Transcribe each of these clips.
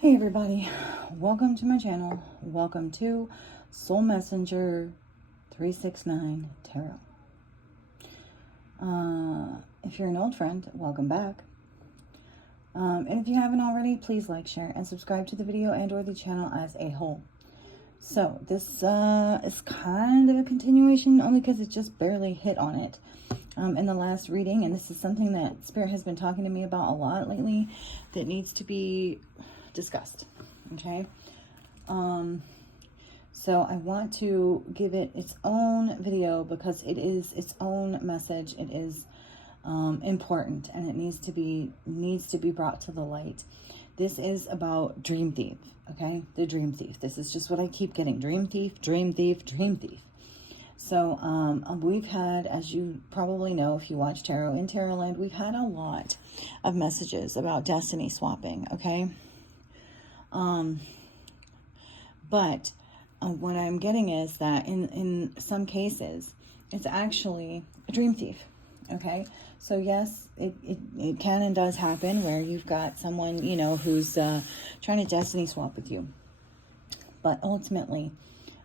Hey everybody, welcome to my channel. Welcome to Soul Messenger 369 Tarot. If you're an old friend, welcome back. And if you haven't already, please like, share, and subscribe to the video and or the channel as a whole. So this is kind of a continuation only because it just barely hit on it in the last reading. And this is something that Spirit has been talking to me about a lot lately that needs to be discussed. Okay. So I want to give it its own video because it is its own message. It is important, and it needs to be brought to the light. This is about Dream Thief. Okay, the Dream Thief. This is just what I keep getting: Dream Thief, Dream Thief, Dream Thief. So we've had, as you probably know if you watch tarot in Tarotland, we've had a lot of messages about destiny swapping. Okay. But what I'm getting is that in some cases, it's actually a dream thief. Okay. So yes, it can and does happen where you've got someone, you know, who's trying to destiny swap with you. But ultimately,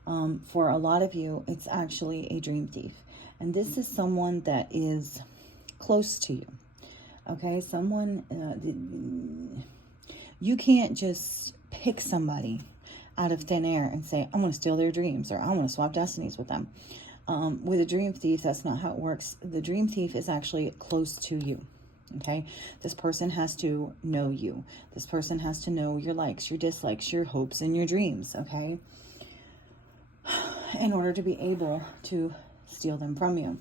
for a lot of you, it's actually a dream thief. And this is someone that is close to you. Okay. Someone, you can't just pick somebody out of thin air and say, I want to steal their dreams, or I want to swap destinies with them. With a dream thief, that's not how it works. The dream thief is actually close to you. Okay. This person has to know you. This person has to know your likes, your dislikes, your hopes, and your dreams. Okay. In order to be able to steal them from you.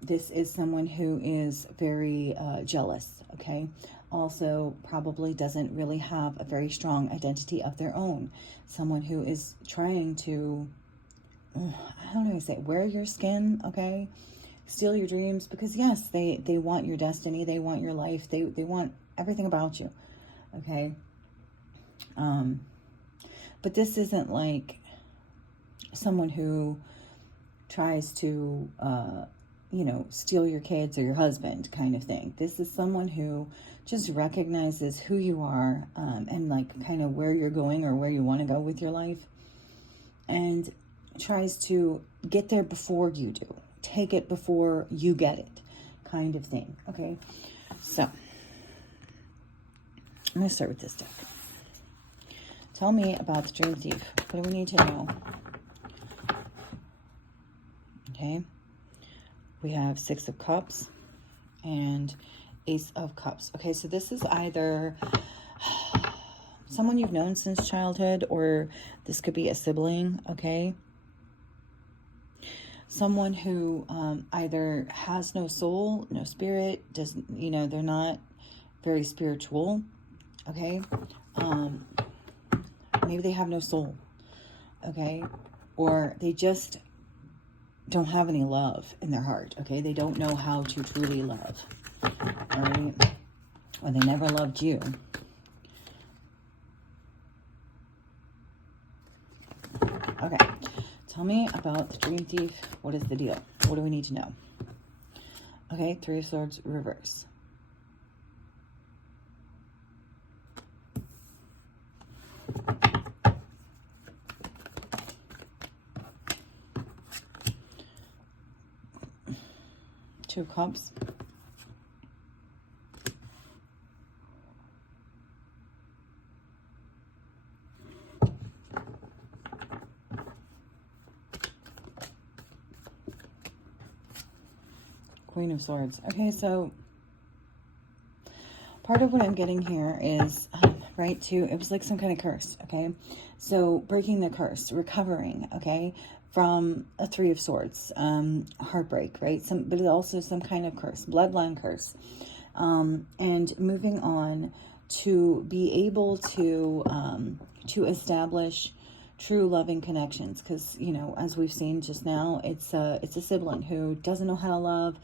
This is someone who is very jealous. Okay. Also probably doesn't really have a very strong identity of their own. Someone who is trying to, I don't know how to say, wear your skin, okay? Steal your dreams, because yes, they want your destiny, they want your life, they want everything about you, okay? But this isn't like someone who tries to, you know, steal your kids or your husband kind of thing. This is someone who just recognizes who you are and like kind of where you're going or where you want to go with your life, and tries to get there before you do. Take it before you get it kind of thing. Okay. So I'm going to start with this deck. Tell me about the Dream Thief. What do we need to know? Okay. We have Six of Cups and Ace of Cups. Okay, so this is either someone you've known since childhood, or this could be a sibling, okay? Someone who either has no soul, no spirit, doesn't, you know, they're not very spiritual, okay? Maybe they have no soul, okay? Or they just don't have any love in their heart, okay? They don't know how to truly love, all right? Or they never loved you. Okay, tell me about the Dream Thief. What is the deal? What do we need to know? Okay, Three of Swords, reverse. Two of Cups. Queen of Swords. Okay, so part of what I'm getting here is, right, it was like some kind of curse, okay? So breaking the curse, recovering, okay, from a Three of Swords, heartbreak, right? But also some kind of curse, bloodline curse, and moving on to be able to establish true loving connections, because, you know, as we've seen just now, it's a sibling who doesn't know how to love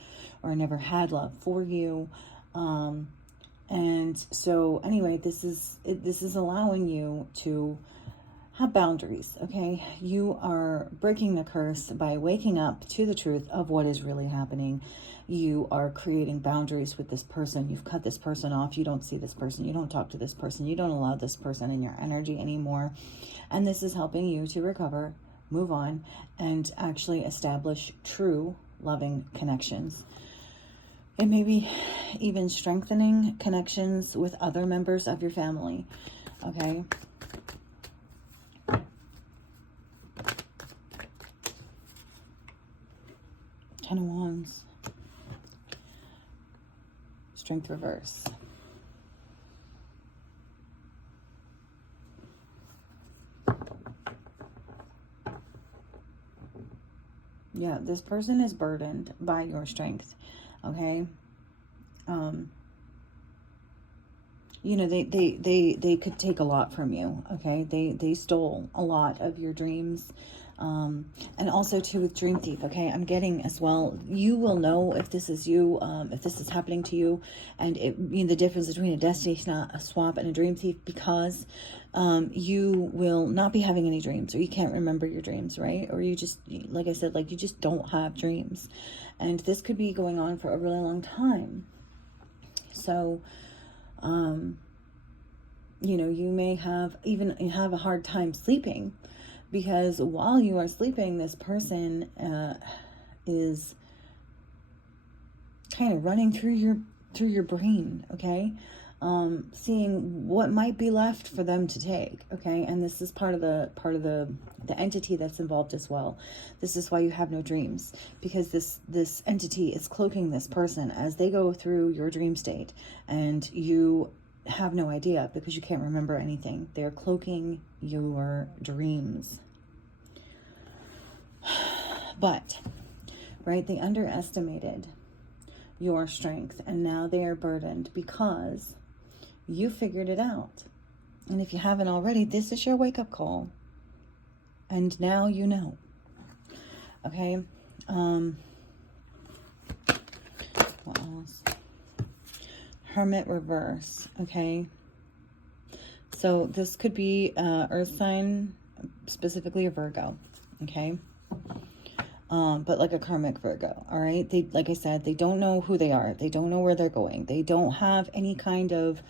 or never had love for you, and so anyway, this is allowing you to have boundaries, okay? You are breaking the curse by waking up to the truth of what is really happening. You are creating boundaries with this person. You've cut this person off. You don't see this person. You don't talk to this person. You don't allow this person in your energy anymore. And this is helping you to recover, move on, and actually establish true loving connections. It may be even strengthening connections with other members of your family, okay? Ten of Wands. Strength reverse. Yeah, this person is burdened by your strength, okay? You know, they could take a lot from you, okay? They stole a lot of your dreams. And also too with Dream Thief, okay, I'm getting as well, you will know if this is you, if this is happening to you, and the difference between a destiny swap and a Dream Thief, because you will not be having any dreams, or you can't remember your dreams, right? Or you just, like I said, like you just don't have dreams, and this could be going on for a really long time. So you may have a hard time sleeping, because while you are sleeping, this person is kind of running through your brain, okay? Seeing what might be left for them to take, okay? And this is part of the entity that's involved as well. This is why you have no dreams, because this entity is cloaking this person as they go through your dream state, and you have no idea because you can't remember anything. They're cloaking your dreams. But, right, they underestimated your strength, and now they are burdened because you figured it out. And if you haven't already, this is your wake-up call. And now you know. Okay? What else? Hermit reverse, okay? So this could be earth sign, specifically a Virgo, okay? But like a karmic Virgo, all right? They, like I said, they don't know who they are. They don't know where they're going. They don't have any kind of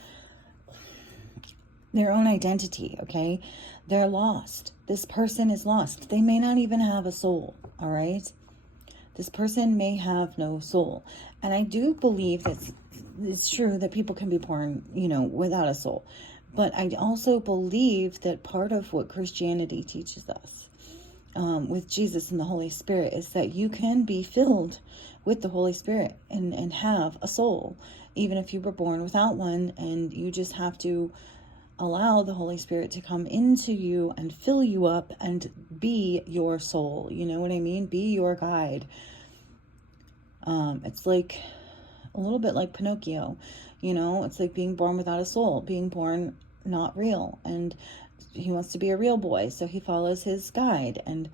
their own identity, okay? They're lost. This person is lost. They may not even have a soul, all right? This person may have no soul. And I do believe that it's true that people can be born, without a soul. But I also believe that part of what Christianity teaches us with Jesus and the Holy Spirit is that you can be filled with the Holy Spirit and have a soul, even if you were born without one, and you just have to allow the Holy Spirit to come into you and fill you up and be your soul. You know what I mean? Be your guide. It's like a little bit like Pinocchio, it's like being born without a soul, being born not real. And he wants to be a real boy, so he follows his guide. And,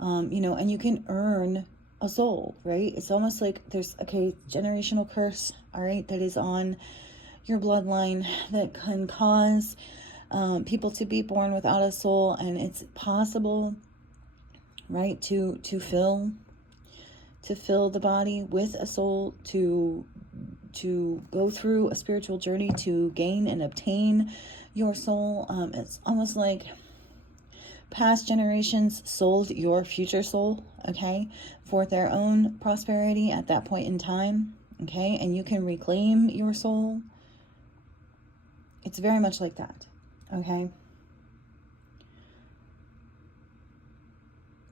and you can earn a soul, right? It's almost like there's, generational curse, all right, that is on your bloodline that can cause people to be born without a soul. And it's possible, right, to fill the body with a soul, to go through a spiritual journey to gain and obtain your soul. It's almost like past generations sold your future soul, okay, for their own prosperity at that point in time, okay, and you can reclaim your soul. It's very much like that, okay?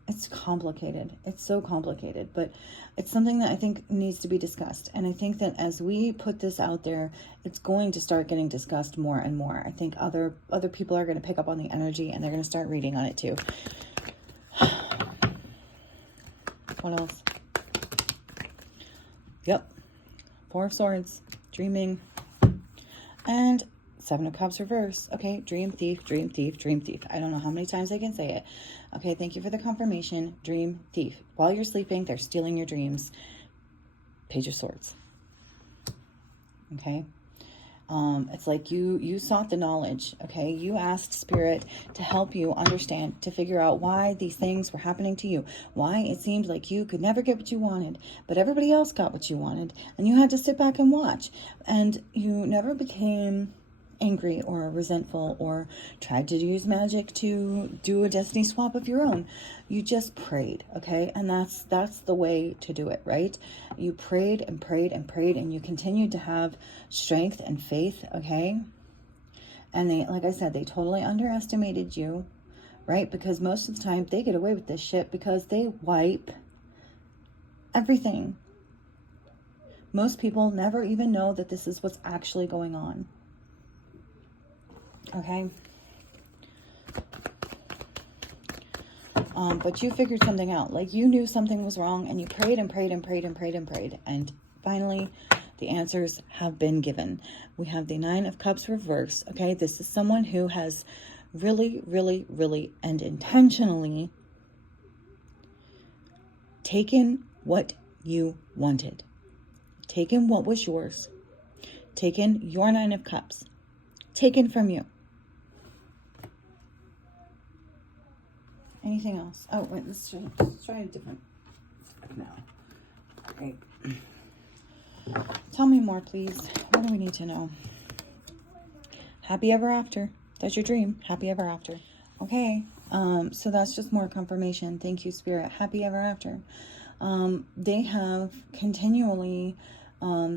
It's complicated. It's so complicated, but it's something that I think needs to be discussed. And I think that as we put this out there, it's going to start getting discussed more and more. I think other people are going to pick up on the energy, and they're going to start reading on it too. What else? Yep. Four of Swords, dreaming, and Seven of Cups reverse. Okay, Dream Thief, Dream Thief, Dream Thief. I don't know how many times I can say it. Okay, thank you for the confirmation. Dream Thief. While you're sleeping, they're stealing your dreams. Page of Swords. Okay. It's like you sought the knowledge, okay? You asked Spirit to help you understand, to figure out why these things were happening to you, why it seemed like you could never get what you wanted, but everybody else got what you wanted, and you had to sit back and watch. And you never became angry or resentful or tried to use magic to do a destiny swap of your own. You just prayed, okay? And that's the way to do it, right? You prayed and prayed and prayed, and you continued to have strength and faith, okay? And they, like I said, they totally underestimated you, right? Because most of the time they get away with this shit because they wipe everything. Most people never even know that this is what's actually going on. Okay. But you figured something out. Like, you knew something was wrong, and you prayed and prayed and prayed and prayed and prayed. And finally, the answers have been given. We have the Nine of Cups reverse. Okay. This is someone who has really, really, really, and intentionally taken what you wanted. Taken what was yours. Taken your Nine of Cups. Taken from you. Anything else? Oh, wait, let's try a different now. Okay. Tell me more, please. What do we need to know? Happy ever after. That's your dream. Happy ever after. Okay. So that's just more confirmation. Thank you, Spirit. Happy ever after. They have continually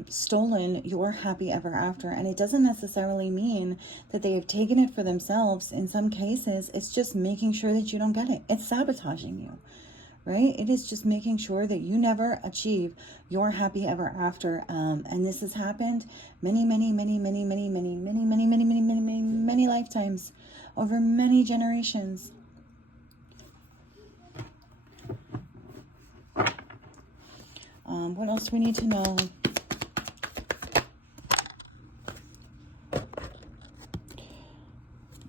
stolen your happy ever after, and it doesn't necessarily mean that they have taken it for themselves. In some cases, it's just making sure that you don't get it. It's sabotaging you, right? It is just making sure that you never achieve your happy ever after. And this has happened many lifetimes, over many generations. What else do we need to know?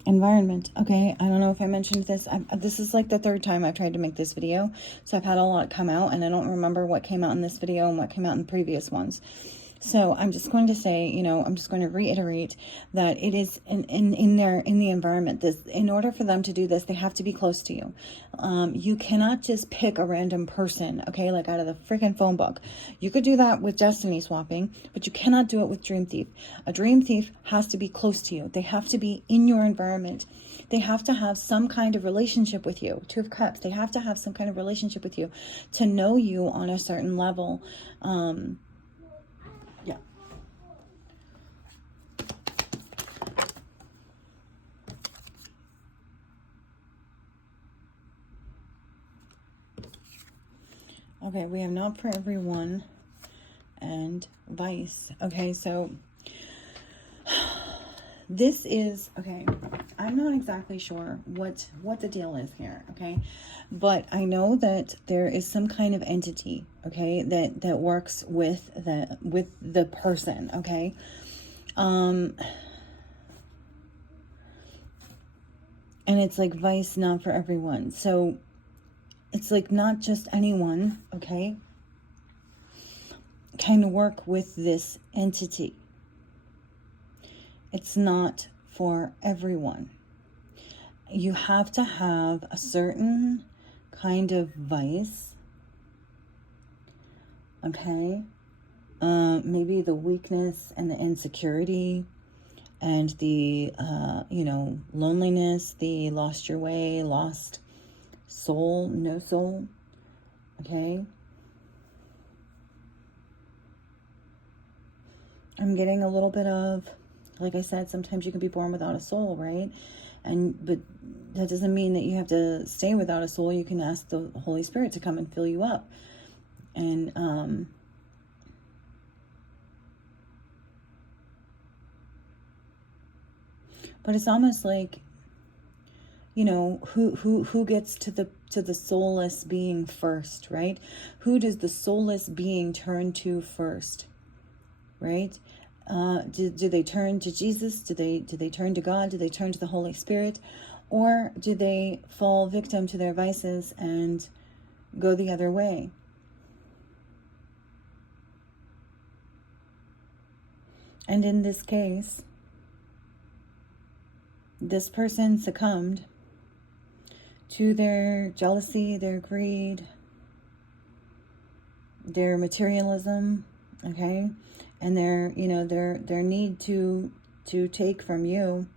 Environment. Okay, I don't know if I mentioned this. This is like the third time I've tried to make this video, so I've had a lot come out, and I don't remember what came out in this video and what came out in previous ones. So I'm just going to say, I'm just going to reiterate that it is in the environment. This, in order for them to do this, they have to be close to you. You cannot just pick a random person, okay, like out of the freaking phone book. You could do that with destiny swapping, but you cannot do it with Dream Thief. A Dream Thief has to be close to you. They have to be in your environment. They have to have some kind of relationship with you. Two of Cups. They have to have some kind of relationship with you to know you on a certain level. Yeah. Okay, we have Not For Everyone and Vice. Okay, so this is, okay, I'm not exactly sure what the deal is here, okay? But I know that there is some kind of entity, okay, that works with the person, okay? And it's like Vice, Not For Everyone. So it's like not just anyone, okay, can work with this entity. It's not for everyone. You have to have a certain kind of vice, okay? Maybe the weakness and the insecurity and the, loneliness, the lost your way, lost soul, no soul, okay? I'm getting a little bit of, like I said, sometimes you can be born without a soul, right? But that doesn't mean that you have to stay without a soul. You can ask the Holy Spirit to come and fill you up. And but it's almost like, who gets to the soulless being first, right? Who does the soulless being turn to first, right? Do they turn to Jesus? Do they turn to God? Do they turn to the Holy Spirit? Or do they fall victim to their vices and go the other way? And in this case, this person succumbed to their jealousy, their greed, their materialism, okay, and their, you know, their need to take from you.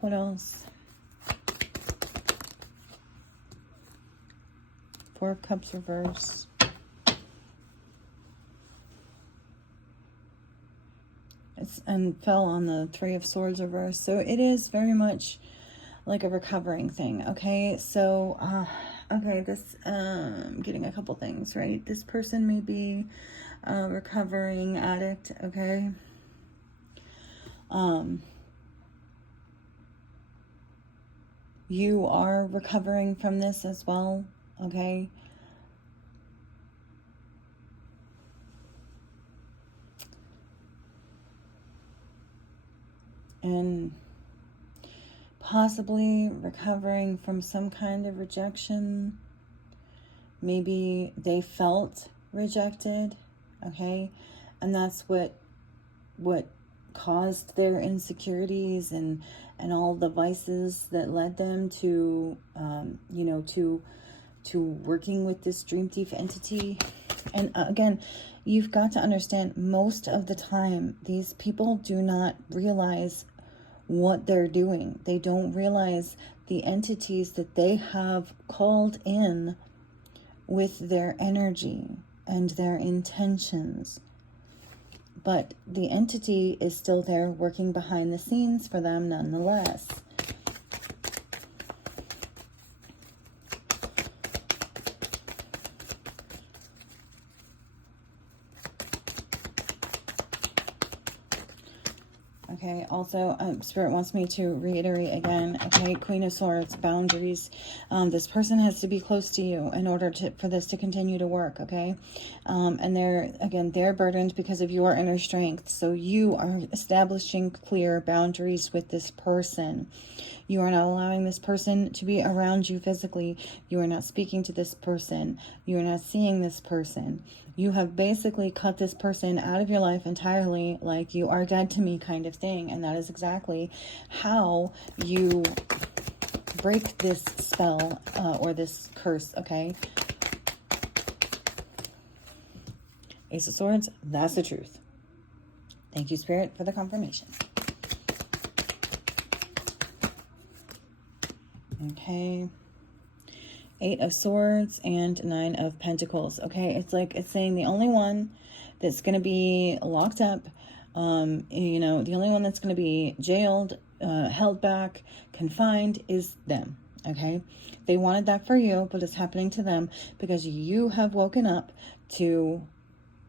What else? Four of Cups reverse. And fell on the Three of Swords reverse. So it is very much like a recovering thing. Okay, so okay, this getting a couple things right. This person may be a recovering addict. Okay, you are recovering from this as well. Okay. And possibly recovering from some kind of rejection. Maybe they felt rejected, okay? And that's what caused their insecurities and all the vices that led them to, you know, to working with this dream thief entity. And again, you've got to understand, most of the time, these people do not realize what they're doing. They don't realize the entities that they have called in with their energy and their intentions. But the entity is still there working behind the scenes for them nonetheless. Okay, also, Spirit wants me to reiterate again, okay, Queen of Swords, boundaries. This person has to be close to you in order for this to continue to work, okay? And they're burdened because of your inner strength. So you are establishing clear boundaries with this person. You are not allowing this person to be around you physically. You are not speaking to this person. You are not seeing this person. You have basically cut this person out of your life entirely, like you are dead to me kind of thing. And that is exactly how you break this spell or this curse, okay? Ace of Swords, that's the truth. Thank you, Spirit, for the confirmation. Okay. Eight of Swords and Nine of Pentacles. Okay, it's like it's saying the only one that's going to be locked up, you know, the only one that's going to be jailed, held back, confined is them. Okay, they wanted that for you, but it's happening to them because you have woken up to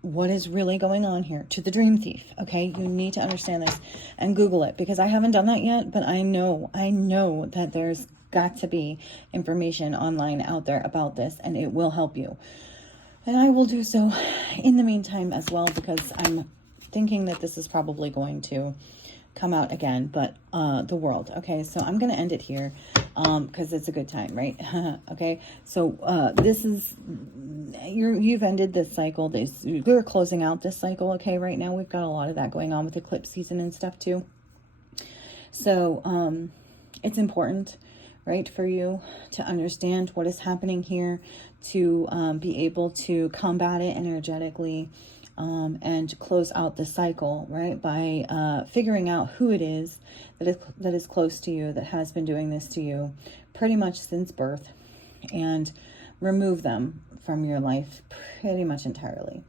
what is really going on here, to the dream thief. Okay, you need to understand this and Google it, because I haven't done that yet, but I know that there's got to be information online out there about this, and it will help you. And I will do so in the meantime as well, because I'm thinking that this is probably going to come out again, but the world. Okay, so I'm going to end it here because it's a good time, right? Okay, so this is, you've ended this cycle. We're closing out this cycle, okay? Right now we've got a lot of that going on with eclipse season and stuff too. So it's important, right, for you to understand what is happening here, to be able to combat it energetically, and close out the cycle, right, by figuring out who it is that is close to you, that has been doing this to you pretty much since birth, and remove them from your life pretty much entirely.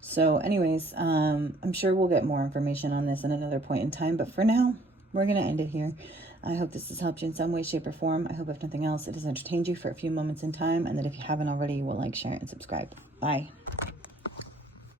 So anyways, I'm sure we'll get more information on this at another point in time, but for now, we're going to end it here. I hope this has helped you in some way, shape, or form. I hope, if nothing else, it has entertained you for a few moments in time, and that if you haven't already, you will like, share, and subscribe. Bye.